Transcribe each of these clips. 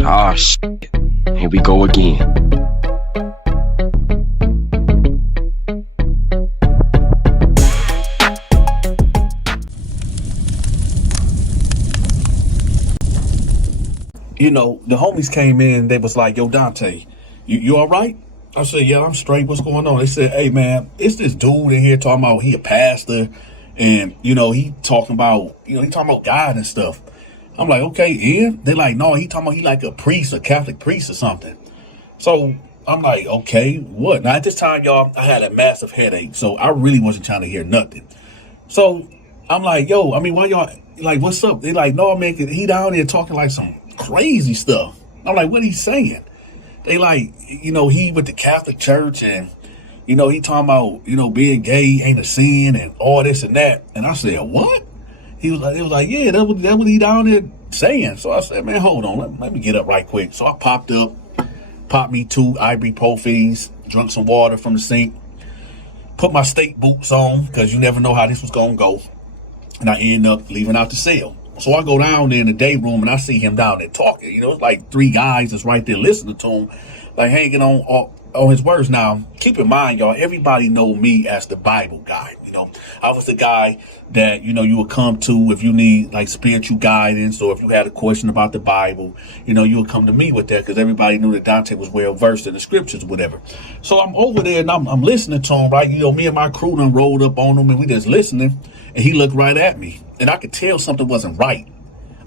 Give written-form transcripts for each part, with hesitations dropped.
Ah, shit. Here we go again. You know, the homies came in, they was like, yo, Donta, you all right? I said, yeah, I'm straight. What's going on? They said, hey, man, it's this dude in here talking about he a pastor. And, he talking about, he talking about God and stuff. I'm like, okay, yeah. They're like, no, he talking about he like a priest, a Catholic priest or something. So I'm like, okay, what? Now, at this time, y'all, I had a massive headache. So I really wasn't trying to hear nothing. So I'm like, yo, why y'all, like, what's up? They like, no, man, he down there talking like some crazy stuff. I'm like, what are he saying? They like, he with the Catholic Church and, he talking about, being gay ain't a sin and all this and that. And I said, what? It was like, yeah, that what he down there saying. So I said, man, hold on, let me get up right quick. So I popped up, popped me 2 ibuprofens, drunk some water from the sink, put my state boots on, because you never know how this was going to go. And I end up leaving out the cell. So I go down there in the day room and I see him down there talking. It's like 3 guys that's right there listening to him, like hanging on his words. Now, keep in mind, y'all, everybody know me as the Bible guy. I was the guy that, you would come to if you need like spiritual guidance or if you had a question about the Bible, you would come to me with that because everybody knew that Donta was well versed in the scriptures or whatever. So I'm over there and I'm listening to him, right? Me and my crew done rolled up on him and we just listening and he looked right at me and I could tell something wasn't right.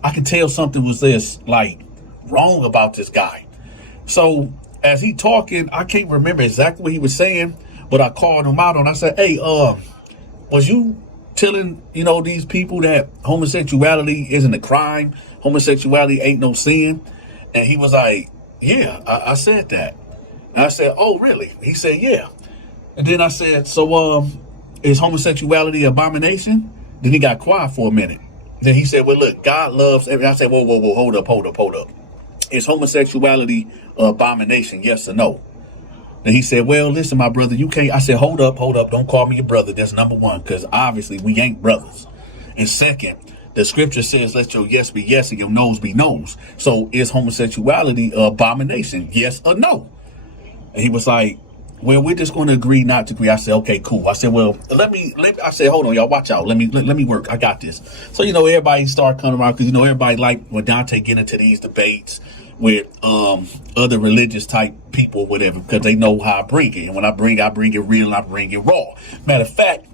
I could tell something was like wrong about this guy. So as he talking, I can't remember exactly what he was saying, but I called him out and I said, hey, was you telling, these people that homosexuality isn't a crime? Homosexuality ain't no sin? And he was like, yeah, I said that. And I said, oh, really? He said, yeah. And then I said, so is homosexuality abomination? Then he got quiet for a minute. Then he said, well, look, God loves every. I said, whoa, hold up. Is homosexuality abomination? Yes or no? And he said, well, listen, my brother, you can't. I said, hold up. Don't call me your brother. That's number one, because obviously we ain't brothers. And second, the scripture says, let your yes be yes and your no's be no's. So is homosexuality abomination? Yes or no? And he was like, well, we're just going to agree not to agree. I said, okay, cool. I said, well, I said, hold on, y'all, watch out. Let me work. I got this. So, everybody start coming around because, everybody like when Donta get into these debates with other religious type people, whatever, because they know how I bring it. And when I bring it real and I bring it raw. Matter of fact,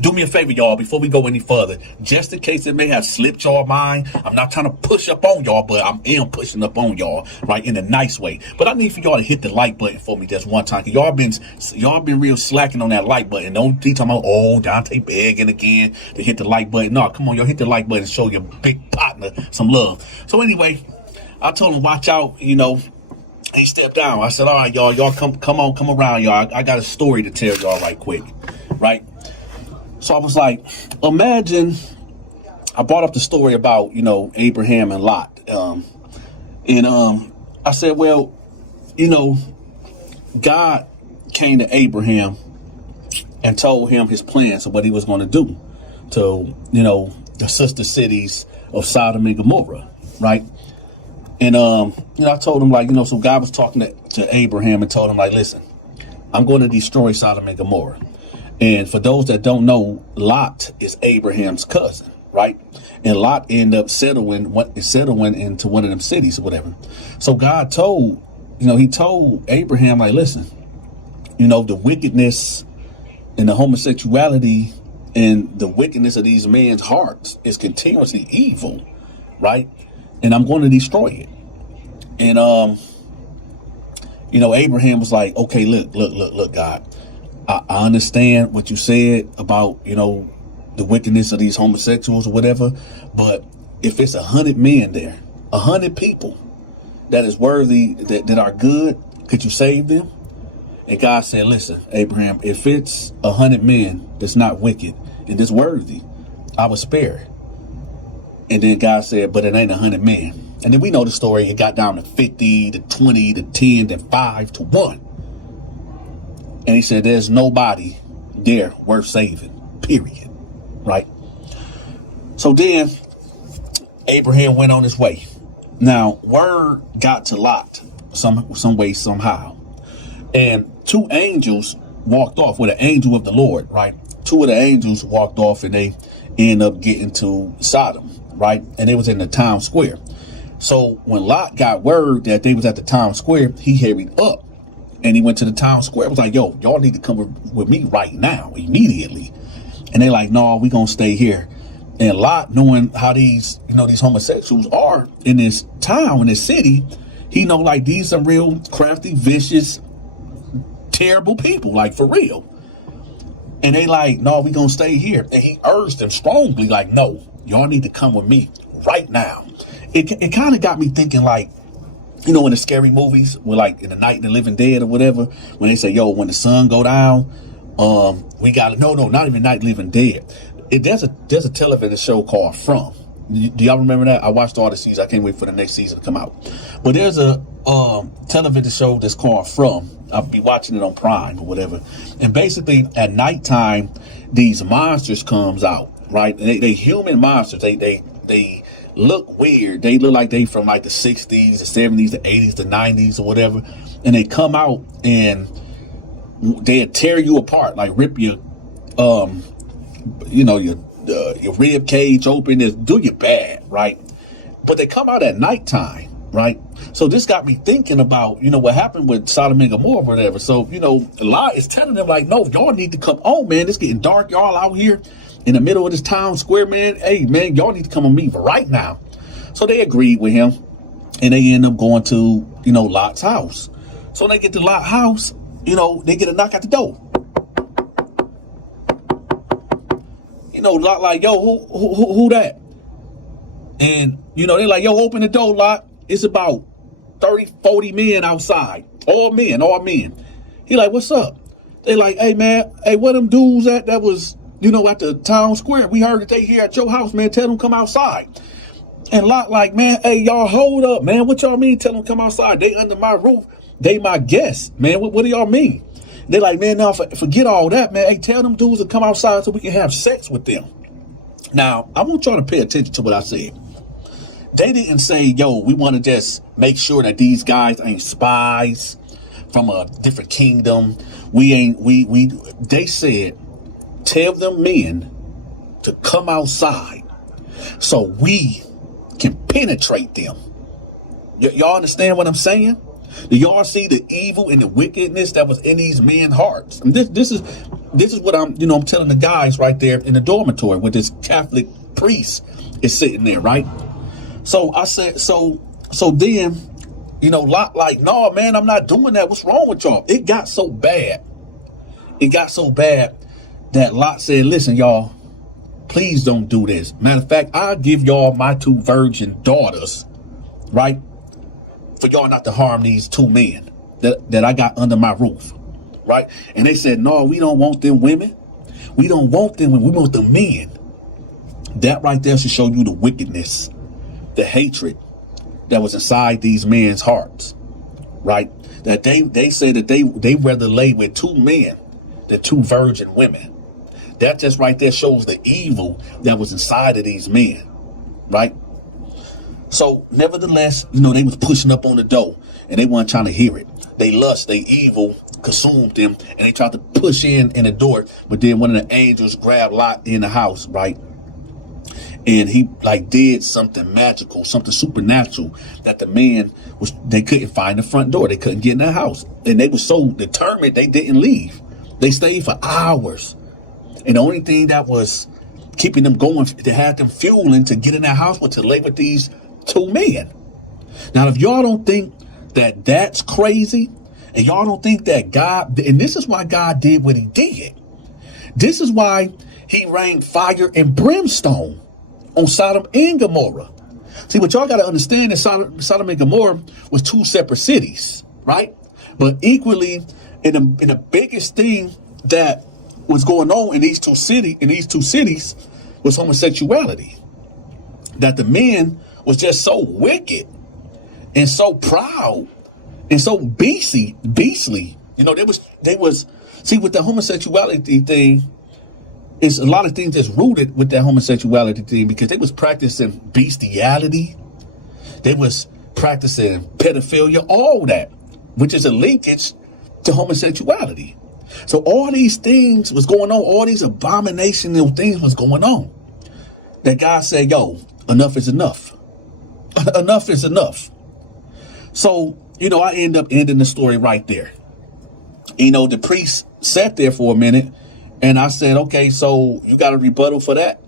do me a favor, y'all, before we go any further, just in case it may have slipped y'all mind. I'm not trying to push up on y'all, but I am pushing up on y'all, right, in a nice way. But I need for y'all to hit the like button for me just one time, because y'all been real slacking on that like button. Don't be talking about, oh, Donta begging again to hit the like button. No, come on, y'all, hit the like button and show your big partner some love. So anyway, I told him, watch out, he stepped down. I said, all right, y'all come around, y'all. I got a story to tell y'all right quick, right? So I was like, imagine, I brought up the story about, Abraham and Lot. I said, well, God came to Abraham and told him his plans of what he was going to do to, the sister cities of Sodom and Gomorrah, right? And, I told him, so God was talking to Abraham and told him, listen, I'm going to destroy Sodom and Gomorrah. And for those that don't know, Lot is Abraham's cousin, right? And Lot ended up settling into one of them cities or whatever. So God told, he told Abraham, listen, the wickedness and the homosexuality and the wickedness of these men's hearts is continuously evil, right? And I'm going to destroy it. And, Abraham was like, okay, look, God. I understand what you said about, the wickedness of these homosexuals or whatever. But if it's 100 men there, 100 people that is worthy, that are good, could you save them? And God said, listen, Abraham, if it's 100 men that's not wicked and that's worthy, I will spare. And then God said, but it ain't 100 men. And then we know the story. It got down to 50, to 20, to 10, to 5, to 1. And he said, there's nobody there worth saving, period. Right? So then Abraham went on his way. Now, word got to Lot some way, somehow. And two angels walked off with an angel of the Lord, right? Two of the angels walked off and they end up getting to Sodom, right? And it was in the town square. So when Lot got word that they was at the town square, he hurried up and he went to the town square. It was like, yo, y'all need to come with me right now, immediately. And they like, no, we gonna stay here. And Lot, knowing how these homosexuals are in this town, in this city, he know like these are real crafty, vicious, terrible people, like for real. And they like, no, we gonna stay here. And he urged them strongly, like, no, y'all need to come with me right now. It kind of got me thinking, like, in the scary movies, where like in the Night of the Living Dead or whatever, when they say, yo, when the sun go down, we got no, not even Night of the Living Dead. There's a television show called From. Do y'all remember that? I watched all the seasons. I can't wait for the next season to come out. But there's a television show that's called From. I'll be watching it on Prime or whatever. And basically at nighttime, these monsters comes out, right? And they human monsters. They look weird. They look like they from like the 60s, the 70s, the 80s, the 90s or whatever. And they come out and they tear you apart, like rip your your rib cage open, do you bad, right? But they come out at nighttime, right? So this got me thinking about, what happened with Sodom and Gomorrah or whatever. So, Lot is telling them like, no, y'all need to come on, man. It's getting dark. Y'all out here in the middle of this town square, man. Hey, man, y'all need to come with me right now. So they agreed with him and they end up going to, Lot's house. So when they get to Lot's house, they get a knock at the door. Lot like, yo, who that? And, they like, yo, open the door, Lot. It's about 30, 40 men outside. All men. He like, what's up? They like, hey, man, hey, where them dudes at that was, at the town square? We heard that they here at your house, man. Tell them come outside. And Lot like, man, hey, y'all hold up, man. What y'all mean tell them come outside? They under my roof. They my guests, man. What do y'all mean? They like, man, now forget all that, man. Hey, tell them dudes to come outside so we can have sex with them. Now, I want y'all to pay attention to what I said. They didn't say, yo, we want to just make sure that these guys ain't spies from a different kingdom. They said, tell them men to come outside so we can penetrate them. Y'all understand what I'm saying? Do y'all see the evil and the wickedness that was in these men's hearts? And this is what I'm telling the guys right there in the dormitory with this Catholic priest is sitting there, right? So I said, so then, Lot like, no, man, I'm not doing that. What's wrong with y'all? It got so bad. That Lot said, listen, y'all, please don't do this. Matter of fact, I'll give y'all my 2 virgin daughters, right? For y'all not to harm these 2 men that I got under my roof, right? And they said, no, we don't want them women. We don't want them women. We want the men. That right there should show you the wickedness, the hatred that was inside these men's hearts, right? That they said that they rather lay with 2 men than 2 virgin women. That just right there shows the evil that was inside of these men, right? So nevertheless, they was pushing up on the door and they weren't trying to hear it. They lust, they evil consumed them and they tried to push in the door. But then one of the angels grabbed Lot in the house, right? And he like did something magical, something supernatural that the man they couldn't find the front door. They couldn't get in the house. And they were so determined they didn't leave. They stayed for hours. And the only thing that was keeping them going, to have them fueling to get in that house was to lay with these 2 men. Now, if y'all don't think that that's crazy, and y'all don't think that God, and this is why God did what he did. This is why he rained fire and brimstone on Sodom and Gomorrah. See, what y'all got to understand is Sodom and Gomorrah was 2 separate cities, right? But equally, in the biggest thing that was going on in these two cities was homosexuality. That the men was just so wicked and so proud and so beastly. They was see, with the homosexuality thing, it's a lot of things that's rooted with that homosexuality thing, because they was practicing bestiality. They was practicing pedophilia, all that, which is a linkage to homosexuality. So all these things was going on, all these abominational things was going on. That God said, yo, enough is enough. Enough is enough. So, I end up ending the story right there. The priest sat there for a minute, and I said, okay, so you got a rebuttal for that?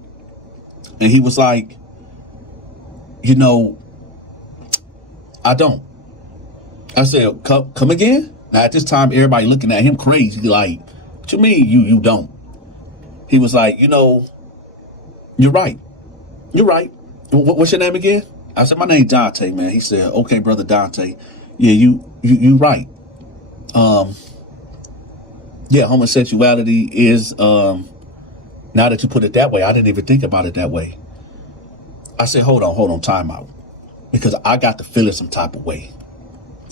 And he was like, I don't. I said, come again? Now, at this time, everybody looking at him crazy, like, what you mean you don't? He was like, you're right. You're right. What's your name again? I said, my name's Donta, man. He said, okay, brother Donta. Yeah, you right. Yeah, homosexuality is, now that you put it that way, I didn't even think about it that way. I said, hold on, time out. Because I got to feel it some type of way.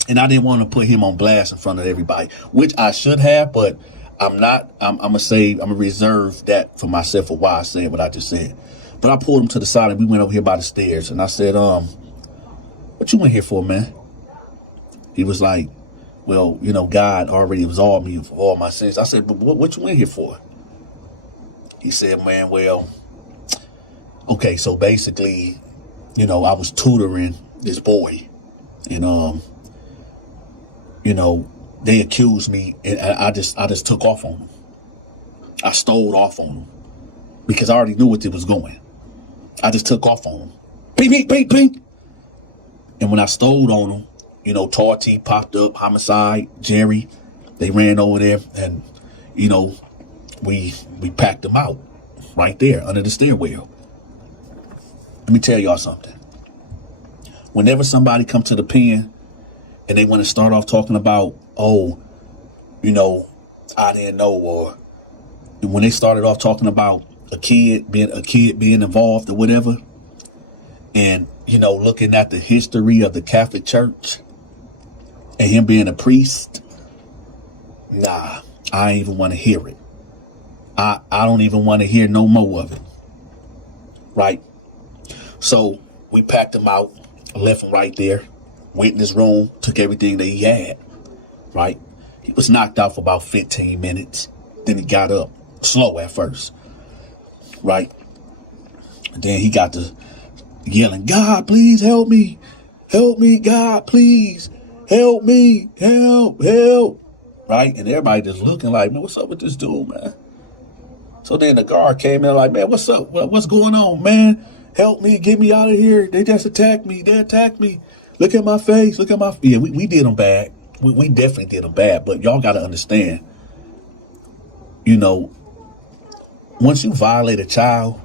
And I didn't want to put him on blast in front of everybody, which I should have, but I'm not. I'm going to reserve that for myself for why I said what I just said. But I pulled him to the side and we went over here by the stairs. And I said, what you went here for, man? He was like, well, God already absolved me for all my sins. I said, but what you went here for? He said, man, well, okay, so basically, I was tutoring this boy, and they accused me, and I just took off on them. I stole off on them because I already knew what it was going. I just took off on them. Ping, ping, ping, ping. And when I stole on them, Tarty popped up, Homicide, Jerry, they ran over there, and we packed them out right there under the stairwell. Let me tell y'all something. Whenever somebody comes to the pen and they want to start off talking about, I didn't know, or when they started off talking about a kid being involved or whatever, and looking at the history of the Catholic Church and him being a priest, nah, I ain't even want to hear it. I don't even want to hear no more of it. Right? So we packed him out, left him right there, went in his room, took everything that he had. Right? He was knocked out for about 15 minutes. Then he got up, slow at first. Right? And then he got to yelling, God, please help me. Help me, God, please. Help me. Help. Right? And everybody just looking like, man, what's up with this dude, man? So then the guard came in like, man, what's up? What's going on, man? Help me. Get me out of here. They just attacked me. They attacked me. Look at my face. Yeah, we did them bad. We definitely did them bad. But y'all got to understand, once you violate a child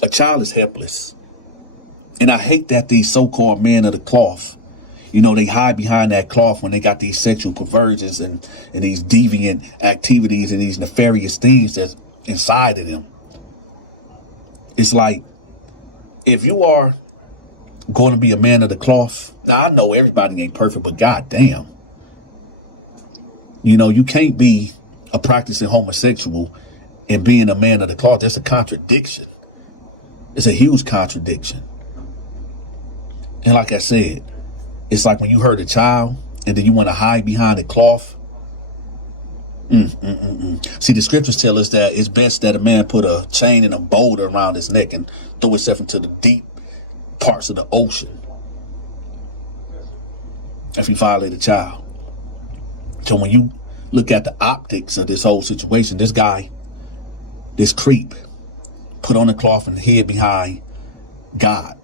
is helpless. And I hate that these so-called men of the cloth, they hide behind that cloth when they got these sexual perversions and these deviant activities and these nefarious things that's inside of them. It's like, if you are going to be a man of the cloth, now I know everybody ain't perfect, but goddamn, you can't be a practicing homosexual and being a man of the cloth. That's a contradiction. It's a huge contradiction. And like I said, it's like when you hurt a child and then you want to hide behind the cloth. See, the scriptures tell us that it's best that a man put a chain and a boulder around his neck and throw himself into the deep parts of the ocean if he violate a child. So when you look at the optics of this whole situation, this guy, this creep, put on the cloth and hid behind God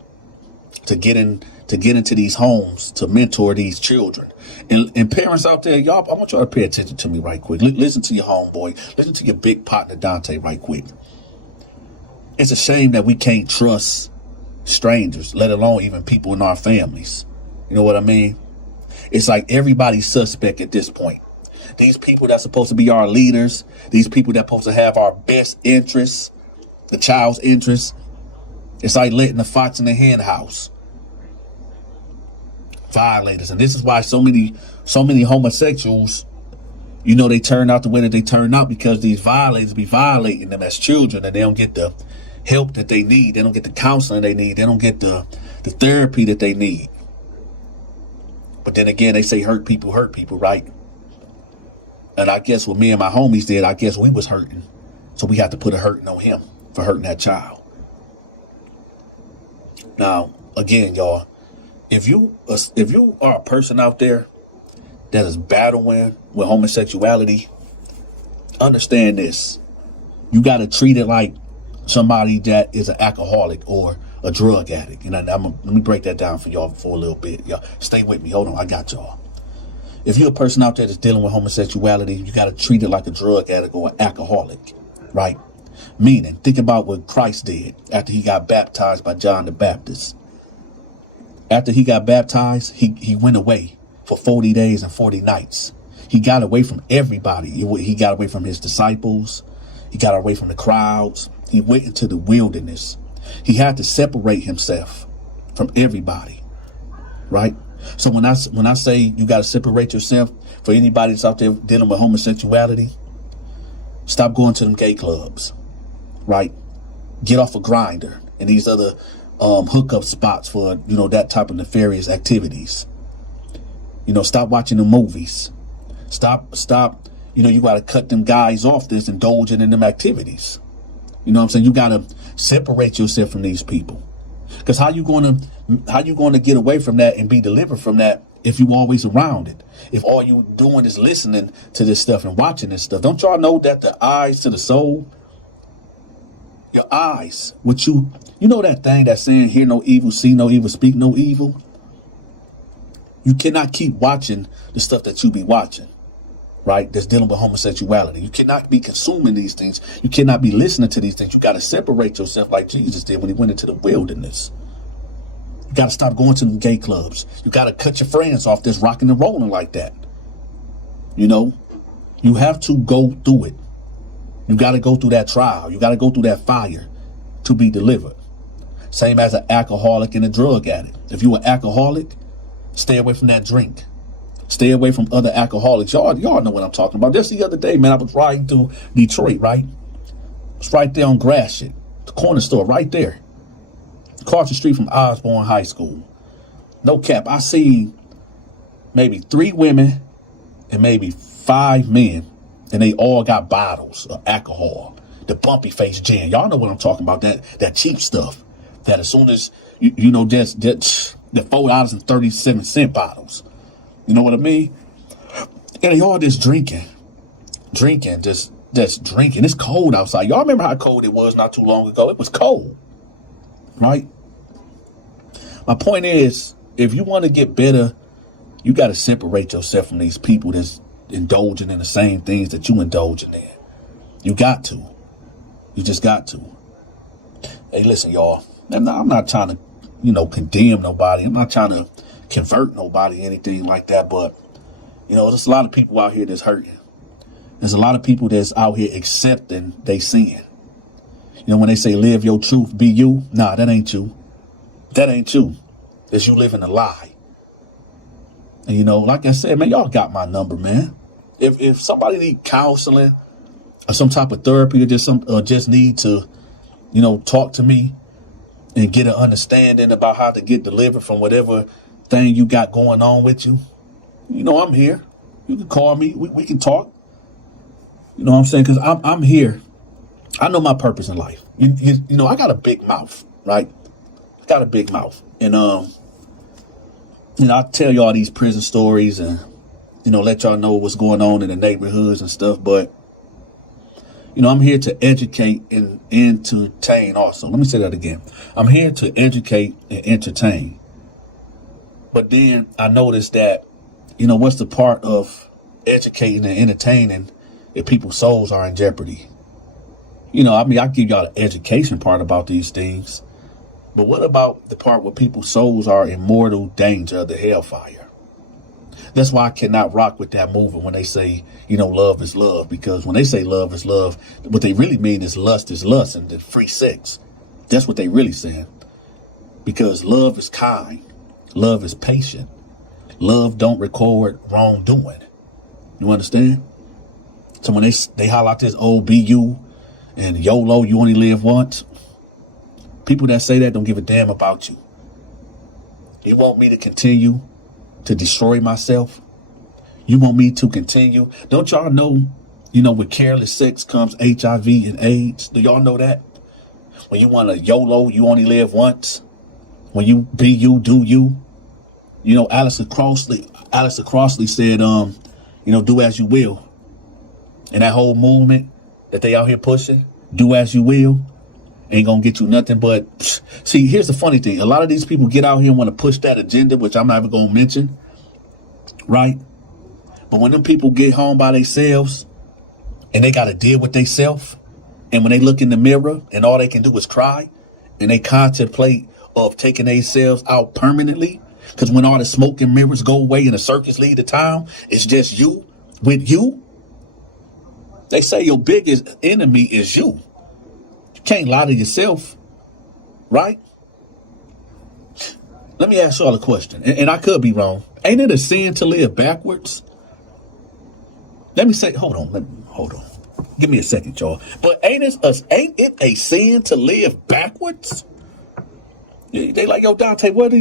to get into these homes to mentor these children. And parents out there, y'all, I want y'all to pay attention to me right quick. Listen to your homeboy. Listen to your big partner Donta right quick. It's a shame that we can't trust strangers, let alone even people in our families. You know what I mean? It's like everybody's suspect at this point. These people that's supposed to be our leaders, these people that's supposed to have our best interests, the child's interests, it's like letting the fox in the hen house. Violators. And this is why so many homosexuals, You know, they turn out the way that they turn out because these violators be violating them as children, and they don't get the help that they need. They don't get the counseling they need. They don't get the therapy that they need. But then again, they say hurt people, right? And I guess what me and my homies did, I guess we was hurting. So we had to put a hurting on him for hurting that child. Now, again, y'all, if you are a person out there that is battling with homosexuality, understand this. You got to treat it like somebody that is an alcoholic or a drug addict. And let me break that down for y'all for a little bit. Y'all stay with me. Hold on. I got y'all. If you're a person out there that's dealing with homosexuality, you got to treat it like a drug addict or an alcoholic, right? Meaning, think about what Christ did after he got baptized by John the Baptist. After he got baptized, he went away for 40 days and 40 nights. He got away from everybody. He got away from his disciples. He got away from the crowds. He went into the wilderness. He had to separate himself from everybody, right? So when I say you got to separate yourself, for anybody that's out there dealing with homosexuality, stop going to them gay clubs, right? Get off a grinder and these other hookup spots for, that type of nefarious activities. Stop watching the movies. Stop. You got to cut them guys off that's indulging in them activities. You know what I'm saying? You got to separate yourself from these people. Because how you going to get away from that and be delivered from that if you always around it? If all you doing is listening to this stuff and watching this stuff? Don't y'all know that the eyes to the soul, your eyes, that thing that's saying hear no evil, see no evil, speak no evil? You cannot keep watching the stuff that you be watching, right? That's dealing with homosexuality. You cannot be consuming these things. You cannot be listening to these things. You got to separate yourself like Jesus did when he went into the wilderness. You got to stop going to them gay clubs. You got to cut your friends off that's rocking and rolling like that. You have to go through it. You got to go through that trial. You got to go through that fire to be delivered. Same as an alcoholic and a drug addict. If you're an alcoholic, stay away from that drink. Stay away from other alcoholics. Y'all know what I'm talking about. Just the other day, man, I was riding through Detroit, right? It's right there on Gratiot, the corner store right there. Across the street from Osborne High School. No cap. I see maybe 3 women and maybe 5 men, and they all got bottles of alcohol. The bumpy face gin. Y'all know what I'm talking about. That cheap stuff. That as soon as, just the $4.37 bottles. You know what I mean? And they all just drinking, just drinking. It's cold outside. Y'all remember how cold it was not too long ago? It was cold, right? My point is, if you want to get better, you got to separate yourself from these people that's indulging in the same things that you indulging in. You got to. You just got to. Hey, listen, y'all. I'm not trying to, condemn nobody. I'm not trying to convert nobody, anything like that. But, there's a lot of people out here that's hurting. There's a lot of people that's out here accepting they sin. When they say live your truth, be you. Nah, that ain't you. That ain't you. That's you living a lie. And, like I said, man, y'all got my number, man. If somebody need counseling or some type of therapy or just need to, talk to me and get an understanding about how to get delivered from whatever thing you got going on with you, I'm here. You can call me. We can talk. You know what I'm saying? Because I'm here. I know my purpose in life. I got a big mouth, right? I got a big mouth. And, I tell y'all these prison stories and, let y'all know what's going on in the neighborhoods and stuff. But, I'm here to educate and entertain also. Let me say that again. I'm here to educate and entertain. But then I noticed that, what's the part of educating and entertaining if people's souls are in jeopardy? I give y'all the education part about these things. But what about the part where people's souls are in mortal danger of the hellfire? That's why I cannot rock with that movement when they say, love is love. Because when they say love is love, what they really mean is lust and the free sex. That's what they really saying. Because love is kind. Love is patient. Love don't record wrongdoing. You understand? So when they holler out this old BU and YOLO, you only live once, people that say that don't give a damn about you. You want me to continue to destroy myself? You want me to continue? Don't y'all know, with careless sex comes HIV and AIDS? Do y'all know that? When you want to YOLO, you only live once. When you be you, do you. Alistair Crossley said, do as you will. And that whole movement that they out here pushing, do as you will, ain't gonna get you nothing but... See, here's the funny thing. A lot of these people get out here and want to push that agenda, which I'm not even gonna mention, right? But when them people get home by themselves and they got to deal with themselves, and when they look in the mirror and all they can do is cry, and they contemplate of taking themselves out permanently, because when all the smoke and mirrors go away and the circus leave the town, it's just you with you. They say your biggest enemy is you. You can't lie to yourself, right? Let me ask y'all a question, and I could be wrong. Ain't it a sin to live backwards? Let me say, hold on. Give me a second, y'all. But ain't it a sin to live backwards? They like, yo, Donta, where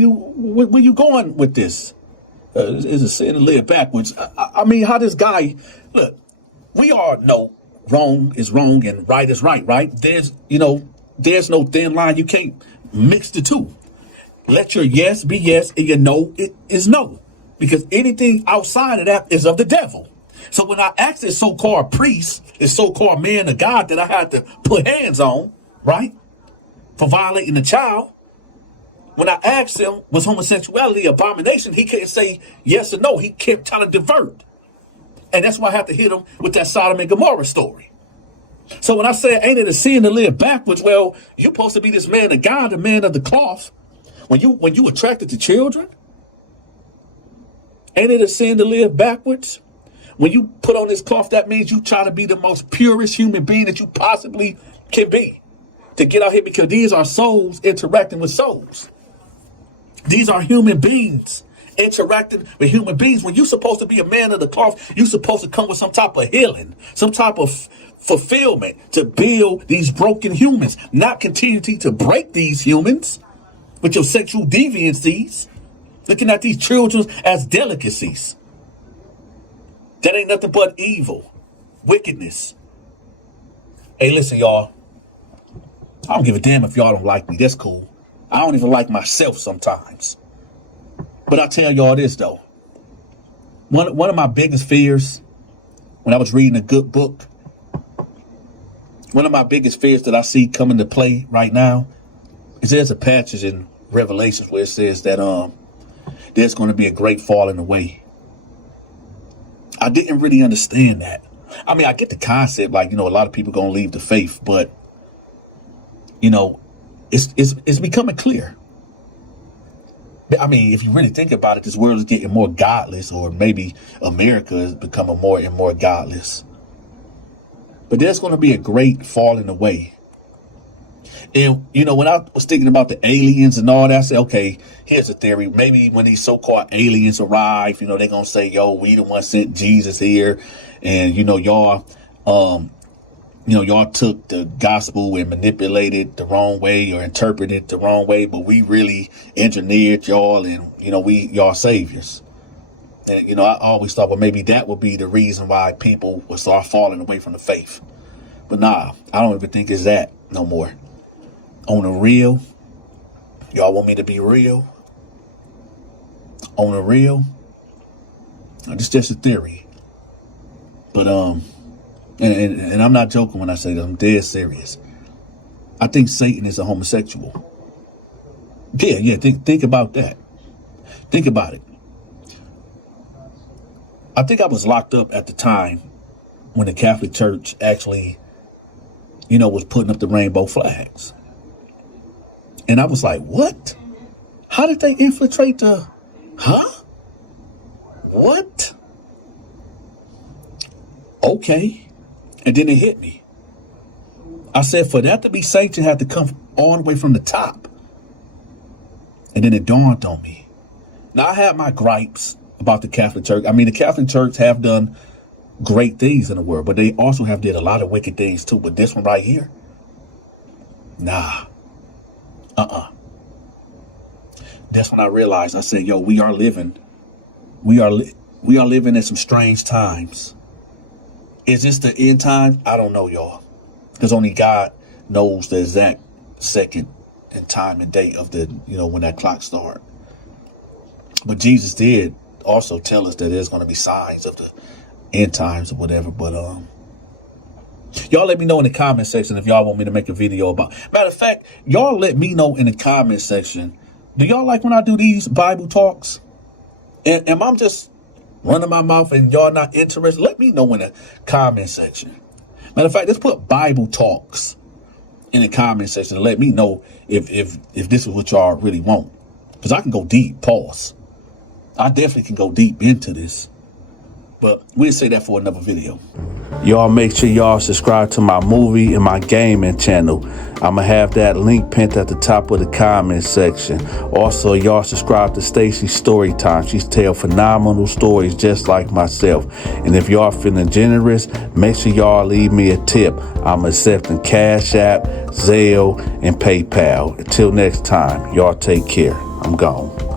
you going with this? It's a sin to live backwards. I mean, how this guy, look, we all know wrong is wrong and right is right, right? There's no thin line. You can't mix the two. Let your yes be yes and your no it is no. Because anything outside of that is of the devil. So when I asked this so-called priest, this so-called man of God that I had to put hands on, right, for violating a child, when I asked him, was homosexuality an abomination, he couldn't say yes or no. He kept trying to divert. And that's why I had to hit him with that Sodom and Gomorrah story. So when I said, ain't it a sin to live backwards? Well, you're supposed to be this man of God, the man of the cloth. When you attracted to children, ain't it a sin to live backwards? When you put on this cloth, that means you try to be the most purest human being that you possibly can be. To get out here, because these are souls interacting with souls. These are human beings interacting with human beings. When you're supposed to be a man of the cloth, you're supposed to come with some type of healing, some type of fulfillment to build these broken humans, not continue to break these humans with your sexual deviancies, looking at these children as delicacies. That ain't nothing but evil, wickedness. Hey, listen, y'all. I don't give a damn if y'all don't like me. That's cool. I don't even like myself sometimes. But I tell y'all this, though. One of my biggest fears when I was reading a good book, one of my biggest fears that I see come into play right now is there's a passage in Revelations where it says that there's going to be a great falling away. I didn't really understand that. I mean, I get the concept, like, a lot of people going to leave the faith, but, it's becoming clear. I mean, if you really think about it, this world is getting more godless, or maybe America is becoming more and more godless. But there's going to be a great falling away. And, when I was thinking about the aliens and all that, I said, okay, here's a theory. Maybe when these so-called aliens arrive, they're going to say, yo, we the one sent Jesus here. And, y'all took the gospel and manipulated the wrong way or interpreted the wrong way. But we really engineered y'all and, we y'all saviors. And, I always thought, well, maybe that would be the reason why people would start falling away from the faith. But nah, I don't even think it's that no more. On the real, y'all want me to be real? On the real, it's just a theory. But and I'm not joking when I say that. I'm dead serious. I think Satan is a homosexual. Yeah. Think about that. Think about it. I think I was locked up at the time when the Catholic Church actually, was putting up the rainbow flags. And I was like, what? How did they infiltrate what? Okay. And then it hit me. I said, for that to be sanctioned, had to come all the way from the top. And then it dawned on me. Now, I had my gripes about the Catholic Church. I mean, the Catholic Church have done great things in the world, but they also have did a lot of wicked things too. But this one right here, nah, That's when I realized. I said, "Yo, we are living in some strange times." Is this the end time? I don't know, y'all, because only God knows the exact second and time and date of the when that clock started. But Jesus did also tell us that there's going to be signs of the end times or whatever. But y'all let me know in the comment section if y'all want me to make a video about. Matter of fact, y'all let me know in the comment section. Do y'all like when I do these Bible talks? And am I just running my mouth and y'all not interested? Let me know in the comment section. Matter of fact, let's put Bible talks in the comment section and let me know if this is what y'all really want. Because I can go deep. Pause. I definitely can go deep into this. But we'll say that for another video. Y'all make sure y'all subscribe to my movie and my gaming channel. I'm going to have that link pinned at the top of the comment section. Also, y'all subscribe to Stacy's Storytime. She's tell phenomenal stories just like myself. And if y'all feeling generous, make sure y'all leave me a tip. I'm accepting Cash App, Zelle, and PayPal. Until next time, y'all take care. I'm gone.